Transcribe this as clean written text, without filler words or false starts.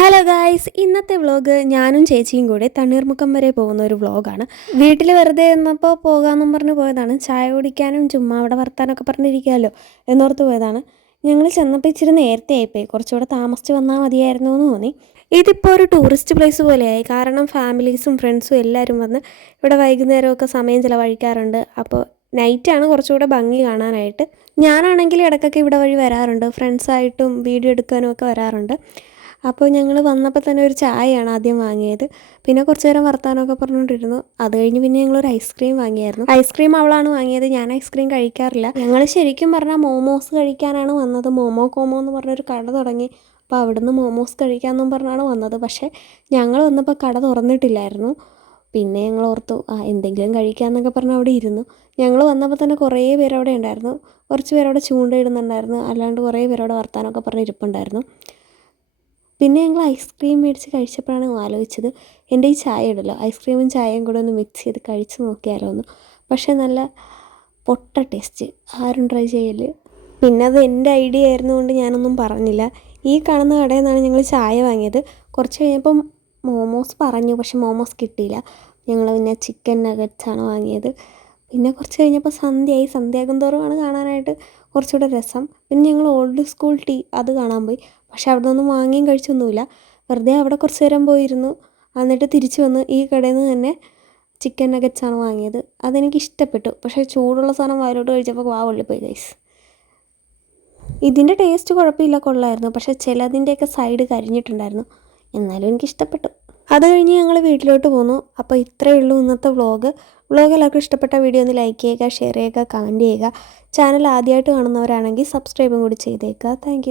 Hello guys, ഇന്നത്തെ vlog ഞാനും ചേച്ചിയും കൂടെ തണ്ണീർമുക്കം വരെ പോകുന്ന ഒരു വ്ളോഗാണ്. വീട്ടിൽ വെറുതെ നിന്നപ്പോൾ പോകാമെന്നും പറഞ്ഞ് പോയതാണ്. ചായ കുടിക്കാനും ചുമ്മാ അവിടെ വർത്താനൊക്കെ പറഞ്ഞിരിക്കാമല്ലോ എന്നോർത്ത് പോയതാണ്. ഞങ്ങൾ ചെന്നപ്പോൾ ഇച്ചിരി നേരത്തെ ആയിപ്പോയി. കുറച്ചുകൂടെ താമസിച്ച് വന്നാൽ മതിയായിരുന്നു എന്ന് തോന്നി. ഇതിപ്പോൾ ഒരു ടൂറിസ്റ്റ് പ്ലേസ് പോലെയായി. കാരണം ഫാമിലീസും ഫ്രണ്ട്സും എല്ലാവരും വന്ന് ഇവിടെ വൈകുന്നേരമൊക്കെ സമയം ചിലവഴിക്കാറുണ്ട്. അപ്പോൾ നൈറ്റാണ് കുറച്ചുകൂടെ ഭംഗി കാണാനായിട്ട്. ഞാനാണെങ്കിൽ ഇടയ്ക്കൊക്കെ ഇവിടെ വഴി വരാറുണ്ട്. ഫ്രണ്ട്സായിട്ടും വീഡിയോ എടുക്കാനും ഒക്കെ വരാറുണ്ട്. അപ്പോൾ ഞങ്ങൾ വന്നപ്പോൾ തന്നെ ഒരു ചായയാണ് ആദ്യം വാങ്ങിയത്. പിന്നെ കുറച്ച് നേരം വർത്താനമൊക്കെ പറഞ്ഞുകൊണ്ടിരുന്നു. അത് കഴിഞ്ഞ് പിന്നെ ഞങ്ങളൊരു ഐസ്ക്രീം വാങ്ങിയായിരുന്നു. ഐസ്ക്രീം അവളാണ് വാങ്ങിയത്, ഞാൻ ഐസ്ക്രീം കഴിക്കാറില്ല. ഞങ്ങൾ ശരിക്കും പറഞ്ഞാൽ മോമോസ് കഴിക്കാനാണ് വന്നത്. മോമോ കോമോ എന്ന് പറഞ്ഞൊരു കട തുടങ്ങി. അപ്പോൾ അവിടുന്ന് മോമോസ് കഴിക്കാമെന്നും പറഞ്ഞാണ് വന്നത്. പക്ഷേ ഞങ്ങൾ വന്നപ്പോൾ കട തുറന്നിട്ടില്ലായിരുന്നു. പിന്നെ ഞങ്ങൾ ഓർത്തു എന്തെങ്കിലും കഴിക്കാമെന്നൊക്കെ പറഞ്ഞ് അവിടെ ഇരുന്നു. ഞങ്ങൾ വന്നപ്പോൾ തന്നെ കുറേ പേരവിടെ ഉണ്ടായിരുന്നു. കുറച്ച് പേരവിടെ ചൂണ്ടയിടുന്നുണ്ടായിരുന്നു. അല്ലാണ്ട് കുറേ പേരവിടെ വർത്താനമൊക്കെ പറഞ്ഞ് ഇരിപ്പുണ്ടായിരുന്നു. പിന്നെ ഞങ്ങൾ ഐസ്ക്രീം മേടിച്ച് കഴിച്ചപ്പോഴാണ് ആലോചിച്ചത്, എൻ്റെ ഈ ചായ ഉണ്ടല്ലോ, ഐസ്ക്രീമും ചായയും കൂടെ ഒന്ന് മിക്സ് ചെയ്ത് കഴിച്ച് നോക്കിയാലോ എന്ന്. പക്ഷേ നല്ല പൊട്ട ടേസ്റ്റ്. ആരും ട്രൈ ചെയ്യല്. പിന്നെ അത് എൻ്റെ ഐഡിയ ആയിരുന്നുകൊണ്ട് ഞാനൊന്നും പറഞ്ഞില്ല. ഈ കാണുന്ന കടയിൽ നിന്നാണ് ഞങ്ങൾ ചായ വാങ്ങിയത്. കുറച്ച് കഴിഞ്ഞപ്പം മോമോസ് പറഞ്ഞു, പക്ഷെ മോമോസ് കിട്ടിയില്ല. ഞങ്ങൾ പിന്നെ ചിക്കൻ നഗറ്റ്സാണ് വാങ്ങിയത്. പിന്നെ കുറച്ച് കഴിഞ്ഞപ്പോൾ സന്ധ്യയായി. സന്ധ്യയാകും തോറുമാണ് കാണാനായിട്ട് കുറച്ചുകൂടെ രസം. പിന്നെ ഞങ്ങൾ ഓൾഡ് സ്കൂൾ ടീ അത് കാണാൻ പോയി. പക്ഷെ അവിടെ നിന്നൊന്നും വാങ്ങിയും കഴിച്ചൊന്നുമില്ല. വെറുതെ അവിടെ കുറച്ച് നേരം പോയിരുന്നു. എന്നിട്ട് തിരിച്ച് വന്ന് ഈ കടയിൽ നിന്ന് തന്നെ ചിക്കൻ നഗറ്റ്സാണ് വാങ്ങിയത്. അതെനിക്ക് ഇഷ്ടപ്പെട്ടു. പക്ഷേ ചൂടുള്ള സാധനം വായിലോട്ട് കഴിച്ചപ്പോൾ പൊള്ളിപ്പോയി ഗൈസ്. ഇതിൻ്റെ ടേസ്റ്റ് കുഴപ്പമില്ല, കൊള്ളായിരുന്നു. പക്ഷേ ചിലതിൻ്റെയൊക്കെ സൈഡ് കരിഞ്ഞിട്ടുണ്ടായിരുന്നു. എന്നാലും എനിക്കിഷ്ടപ്പെട്ടു. അത് കഴിഞ്ഞ് ഞങ്ങൾ വീട്ടിലോട്ട് പോന്നു. അപ്പോൾ ഇത്രയേ ഉള്ളൂ ഇന്നത്തെ വ്ളോഗ്. എല്ലാവർക്കും ഇഷ്ടപ്പെട്ട വീഡിയോ ഒന്ന് ലൈക്ക് ചെയ്യുക, ഷെയർ ചെയ്യുക, കമൻറ്റ് ചെയ്യുക. ചാനൽ ആദ്യമായിട്ട് കാണുന്നവരാണെങ്കിൽ സബ്സ്ക്രൈബും കൂടി ചെയ്തേക്കുക. താങ്ക്